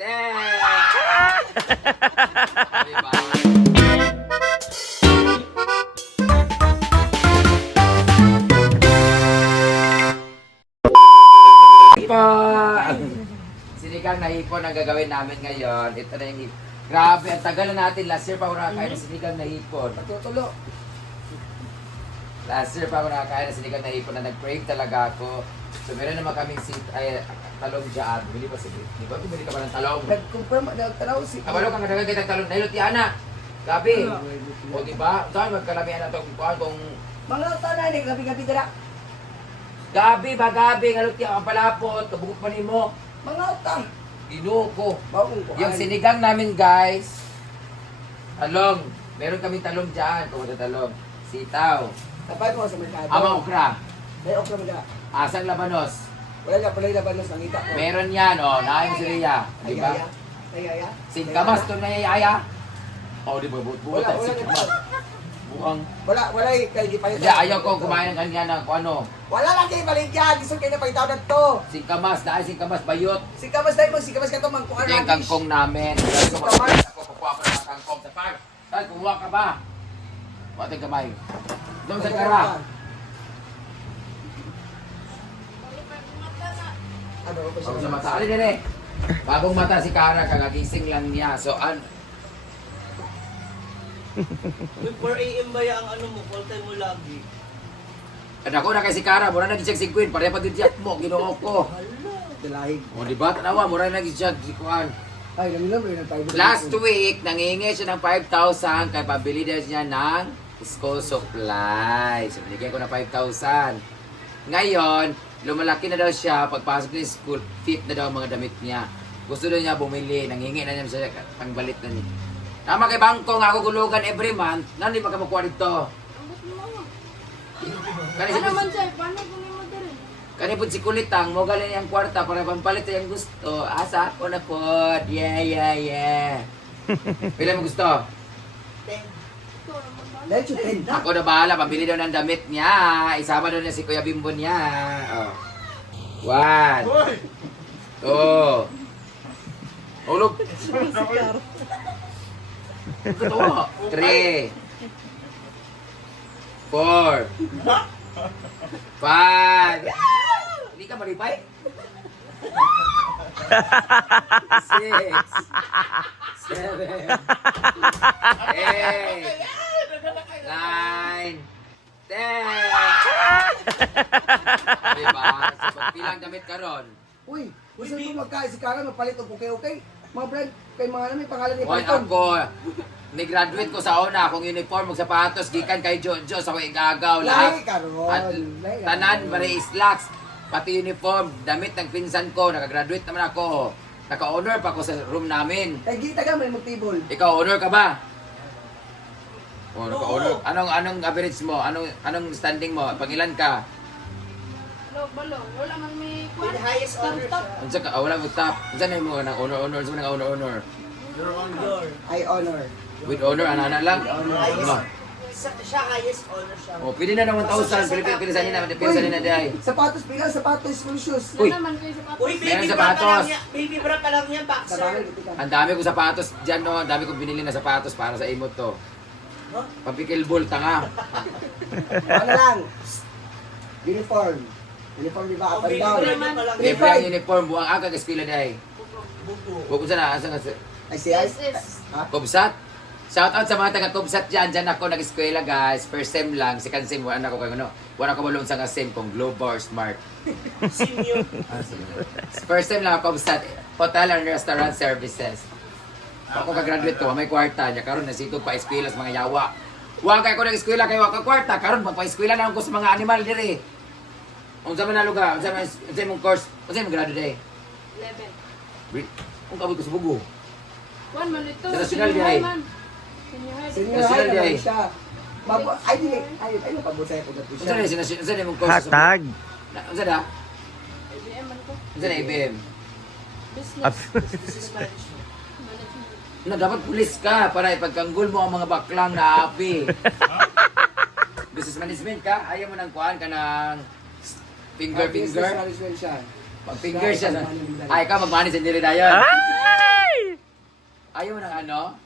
Diba? Sinigang na hipon ang gagawin namin ngayon. Ito na yung grabe, ang tagal na natin. Last year pa ako nakakain ng sinigang na hipon. Patutulo. Last year pa ako nakakain ng sinigang na hipon na nag-crave talaga ako. So meron naman kaming talong dyan. Bumili ba sige? Di ba? Bumili ka ba ng talong? Nag-confirm, nagtanaw si... Kabalo ka nga kita talong. Dahil Tiana. Gabi. O diba? Saan magkalamihan na ito kung... Mga tanay, gabi-gabi dala. Gabi ba gabi? Nga Tiana ang palapot. Kabugot pa ni mo. Mga utang. Inuko. Bawang ko. Yung sinigang namin guys. Talong. Meron kaming talong dyan. Kung ano talong. Sitaw. Tapay mo sa merkado. Amang okra. May okra mo dala. Asang labanos. Wala labanos ng ita ko. Meron yan, oh. Naayos si Rhea. Di ba? Ayaya. Singkamas to na yaya. Oh, di ba? Buot ang singkamas. Buang. Wala kayo di pa Hindi, ayaw ko kumain ng kanya ng kung ano. Wala lang kayo baligyan. Gusto kayo na pagitaw na to. Singkamas, dahil singkamas, bayot. Sikamas tayo sikamas ka to mangkuhan. Ito yung kangkong namin. Singkamas. Ako, kukuha ko ng kangkong. Tapag, saan, kumuha ka ba? Buhat ang kamay. Doon sa kara. Ano ko Bago sa mata. Alin din eh. Bagong mata si Kara, kagagising lang niya. So, 4 AM ba ang ano mo? Call time mo lagi? ako na kay si Kara, mura nag-check si Queen, pareha pa din mo, ginoo ko. Dalahig. O, di ba? Tanawa, mura nag-check si Kuan. Ay, ganun lang tayo. Last week, nangingi siya ng 5,000 kay pabili daw niya ng school supplies. So, binigyan ko na 5,000. Ngayon, lumalaki na daw siya, pagpasok ng school, fit na daw ang mga damit niya. Gusto daw niya bumili, nangingi na niya siya, pangbalit na niya. Tama kay Bangko nga ako gulugan every month, nani magkamukuha dito? Ano man siya? Paano kung may magaling? Kanipod si Kulitang, mo galing yung kwarta para pampalit yung gusto. Asa ako na po. Yeah. Pila mo gusto? Dahil chutin. Ako na bahala, pambili daw ng damit niya. Isama daw niya si Kuya Bimbo niya. Oh. 1. 2. Ulog. 3. 4. 5. Hindi ka maripay? 6. 7. 8. 9. 10. Diba? So, pagpilang damit ka ron. Uy, gusto ko magkain si Kara, mapalit o okay. Mga brand, kay mga may pangalan ni Hoy, Paliton. ako, ni-graduate ko sa una, akong uniform, sapatos, gikan kay Jojo, sa igagaw, Lahi lahat. ka ron. At Lahi ka tanan, ron. pare slacks, pati uniform, damit ng pinsan ko, nakagraduate naman ako. Naka-honor pa ako sa room namin. Kay Gita ka, may motibo. Ikaw, honor ka ba? Oh, naka-honor. Anong average mo? Anong standing mo? Pangilan ka? Balo. Wala man may With highest honor siya. Unsa ka? Wala mo top. Unsa na mo nang honor? Unsa nang honor? Your honor. I honor. With honor, ana lang? Ano? Siya highest honor siya. Oh, pwede na ng 1,000. Pili sa nina, day. Sapatos, pila, sapatos, school shoes. Uy. Wala naman kayo sa Uy, Meron baby bra sapatos. pa lang yan. Baby bra pa lang yan, Sabahan, boxer. Gita ka. Ang dami ko sapatos diyan no, ang dami ko binili na sapatos para sa imo to. Huh? Papikilbol tanga. Ano lang? Uniform. Uniform di ba? Oh, Up and baby down. bra niya pa lang yan. Libre ang uniform buang aga ka eskwela day. Buko. Buko sana asa nga Ay, si Ice. SS. Ha? Kubsat. Shout out sa mga taga Kubsat diyan. Diyan ako nag-eskwela guys. First sem lang, second sem wala ako kay ano. Wala ko balong sa nga sem kung Global Smart. Senior. First time lang ako Kubsat Hotel and Restaurant Services. Ako ka-graduate ko, may kwarta niya. Karon nasitog pa eskwela sa mga yawa. Huwag kay ko nag-eskwela kay wa ka kwarta. Karon magpa-eskwela na ako sa mga animal dire. Unsa man naluga? Unsa mong course? Unsa mong grado day? 11. Kung kabot ko sa bugo. One man ito. Sa national Senior day. high man. Senior high. Senior National high naman day. siya. Ay, di. Ay, napabusay ko dito Unsa siya. na unsa na mong course? Hashtag. Unsa da? IBM man ko. Unsa na IBM? Business. Business management. Management. Na dapat pulis ka para ipagkanggol mo ang mga baklang na api. Business management ka, ayaw mo nang kuhaan ka ng finger. Business management siya. Pag finger siya, ay ka mag-manage sa diri dayon. Ay! Ayaw mo ng ano?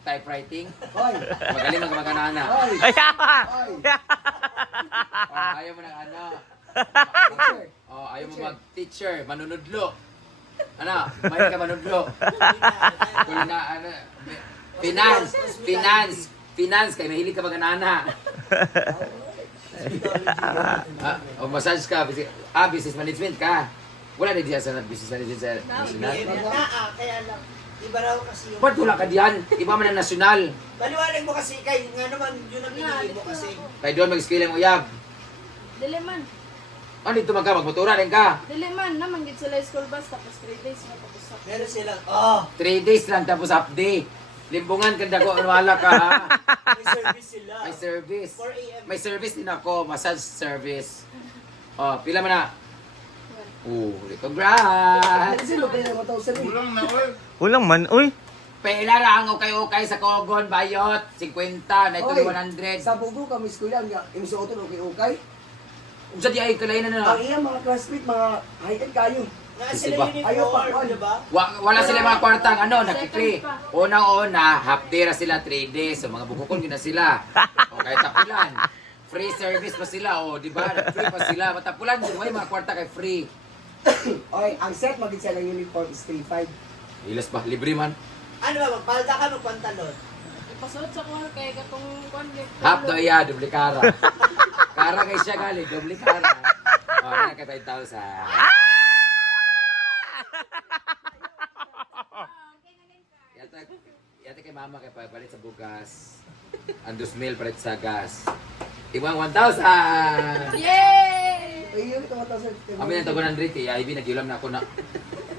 Typewriting? Hoy! Magaling mag-maganana. Hoy! Ay, yawa! Hoy! Ayaw mo ng ano? Teacher! Ayaw mo mag-teacher, manunudlo. Ano? May ka manunudlo. Kulina, ano? Finance, kaya mahilig ka mag-anana. Massage ka, business management ka. Wala na diyan sa business management sa national. Kaya lang. Iba raw kasi yung... Ba't wala ka diyan? Iba man ang national. Maliwanag mo kasi kay nga naman yun ang pinili mo kasi. Kaya doon mag-skill ang uyab. Dili man. Ano dito magmotora rin ka? Dili man. Naman gid sila school bus tapos 3 days na tapos sa. Meron silang, 3 days lang tapos half day. Limbungan ka dako, wala ka ha? may service sila. May service. 4 a.m. May service din ako, massage service. Pila man na? Congrats! Kasi mo kayo ng 1,000 eh. Ulang man, uy. Pila lang okay sa Kogon, Bayot, 50, na ito Oy, 100. Sa bugo kami eskwela nga imsuoton okay. Kung sa di ay kalainan na. Ang iyang mga classmate mga high-end kayo. Nga Kasi sila ba? Ayaw pa, uniform, ano? di ba? Wala sila mga kwartang ano, Second naki-free. pa. Unang-una, half day ra sila, 3 days. So mga bukukon gina sila. O kahit tapulan. Free service pa sila, o di ba? Free pa sila. Matapulan, di ba yung mga kwarta kay free. Okay, ang set maging sa ng uniform is 3,500. Ilas pa, libre man. Ano ba, magpalda ka, magpantalon. Ipasuot sa kuha kay katong kuan gid. Half daw iya, doble kara. Kara kay siya gali, doble kara. O, yan kay 5,000. Yata kay mama kay palit sa bugas. Andos mil palit sa gas. Ibang 1,000! Yay! Ay, yun ito 1,000. Kami nang tagunan rito, Ivy, nagilam na ako na.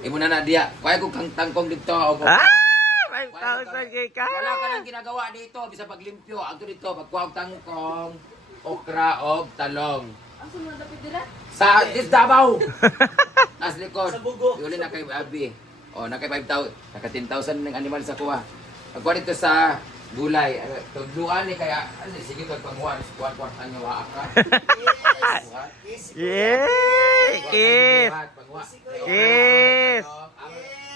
Imo na diya. Kaya ko kang tangkong dito. Ah! 5,000 kay ka. Wala ka nang ginagawa dito, bisa paglimpyo. Ang dito, pagkuha og tangkong, okra, og talong. Asa mo dapat dira? Sa Davao! As likod. Sa bugo. Yuli na kay Abi. O, na kay 5,000. Naka 10,000 ng animal sa kuha. Pagkuha dito sa gulay. Tugluan ni kaya, sige to panguha. Kuha niyo wa ka. Yes. Yay! Kiss! Panguha. Kiss!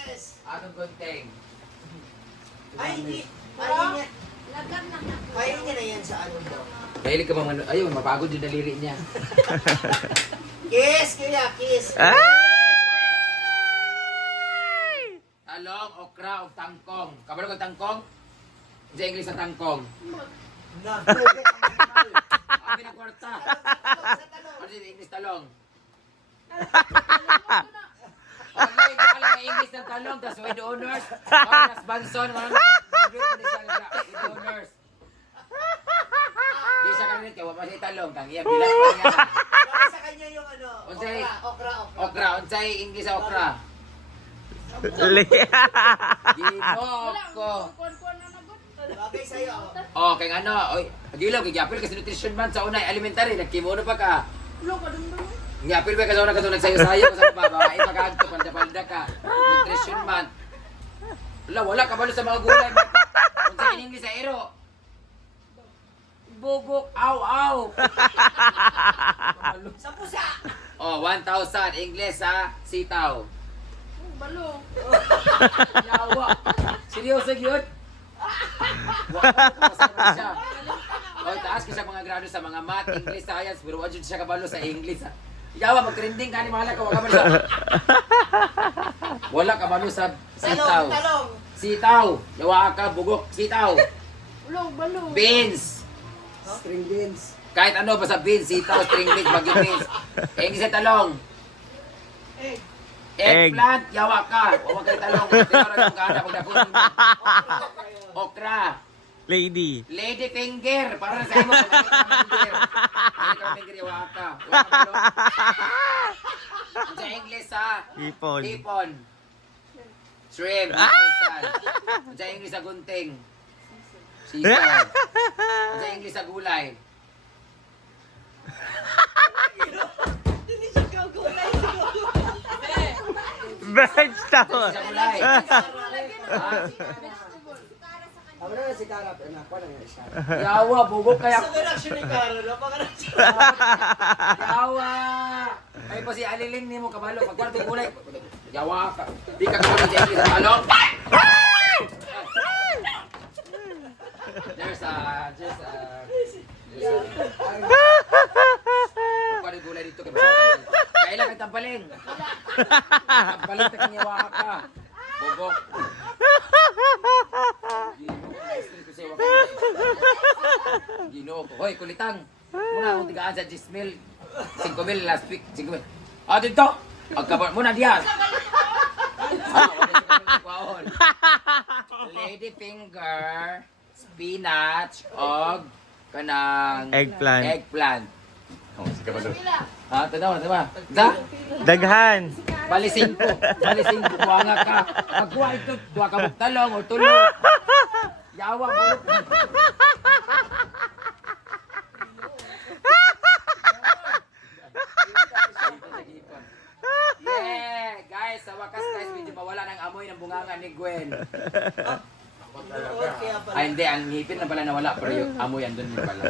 Yes. Atong konteng. Ay, hindi. Kaya niya. Lagam lang na. Kaya niya na yan sa ano mo. Mahilig ka bang ayun, mapagod yung daliri niya. Kiss, kuya, kiss. Ay! Talong, okra, o tangkong. Kabalo ko tangkong? Sa English sa tangkong. Na. Abi na kwarta. Ano sa English talong? Okay, hindi ka lang English ng talong, tapos with the honors. Mas Banson, with the honors. Di siya kanina, kaya wala siya talong. Kang iya, bilang pa niya. Para sa kanya yung ano, Unsay? okra. Okra, unsay English sa okra? Ginoko. Kuan-kuan na nagod. Bagay sa'yo. Oh, kay ano, oy, agilaw kay Gapil kasi nutrition man sa unay elementary, nagkimono pa ka. Ulo ka dum-dum. Gapil ba ka sa una katong nagsayo-sayo ka sa babae, pagkagto palda-palda ka. Nutrition man. Wala ka balo sa mga gulay. Kung sa ining sa ero. Bugok, aw. Sa pusa. Oh, 1,000 English sa sitaw. Balo. Yawa. Seryoso gyud? Wa siya. Oy, taas ka sa mga grado sa mga math, English, science, pero wala siya kabalo sa English. Yawa, mag-trending ka ni mahala ka, wala ka sa... Wala ka balo sa sitaw. Talong. Sitaw. Yawa ka, bugok, sitaw. Ulo, balo. Beans. String beans. Kahit ano basta beans, sitaw, string beans, bagyo beans. English sa talong. Egg. Eggplant, yawa ka. Huwag kay talong. Tinara yung gana pag nakunin mo. Okra. Lady. Lady finger. Para sa imo. Lady finger, yawa ka. Wala ka balo. Sa English sa Hipon. hipon. Shrimp, 1,000. Sa English sa gunting. Sisal. Sa English sa gulay. Hindi siya kagulay. Vegetable. Sa gulay. Ako na si Karap, ako na nga siya. Yawa, bugok kaya. Sa reaction ni Carol, napaka-reaction. Yawa! Ay pa si Aliling ni mo kabalo. Pag kwarto gulay. Yawa ka. Di ka kabalo sa English. Kabalo. tampaling. Tampaling, takinyawa ka. Bobok. Ginoo ko. Hoy, kulitang. Muna akong tigaan sa 10,000. 5,000 last week. 5,000. Ah, dito. Agkabar muna diyan. Lady finger, spinach, og kanang Eggplant. Eggplant. Oh, sige ba doon? Ha, tanaw, tama. Da? Daghan. Balising ko. Balising ko. Kuha nga ka. Pagkuha ito, kuha ka mong talong o tulong. Yawa mo. Yeah! Guys, sa wakas guys, medyo mawala ng amoy ng bunganga ni Gwen. Kaya pala. Ay hindi, ang ngipin na pala nawala, pero yung amoy andun din pala.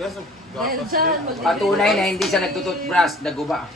Yan dyan. Patunay na hindi siya nagtututbrush, naguba.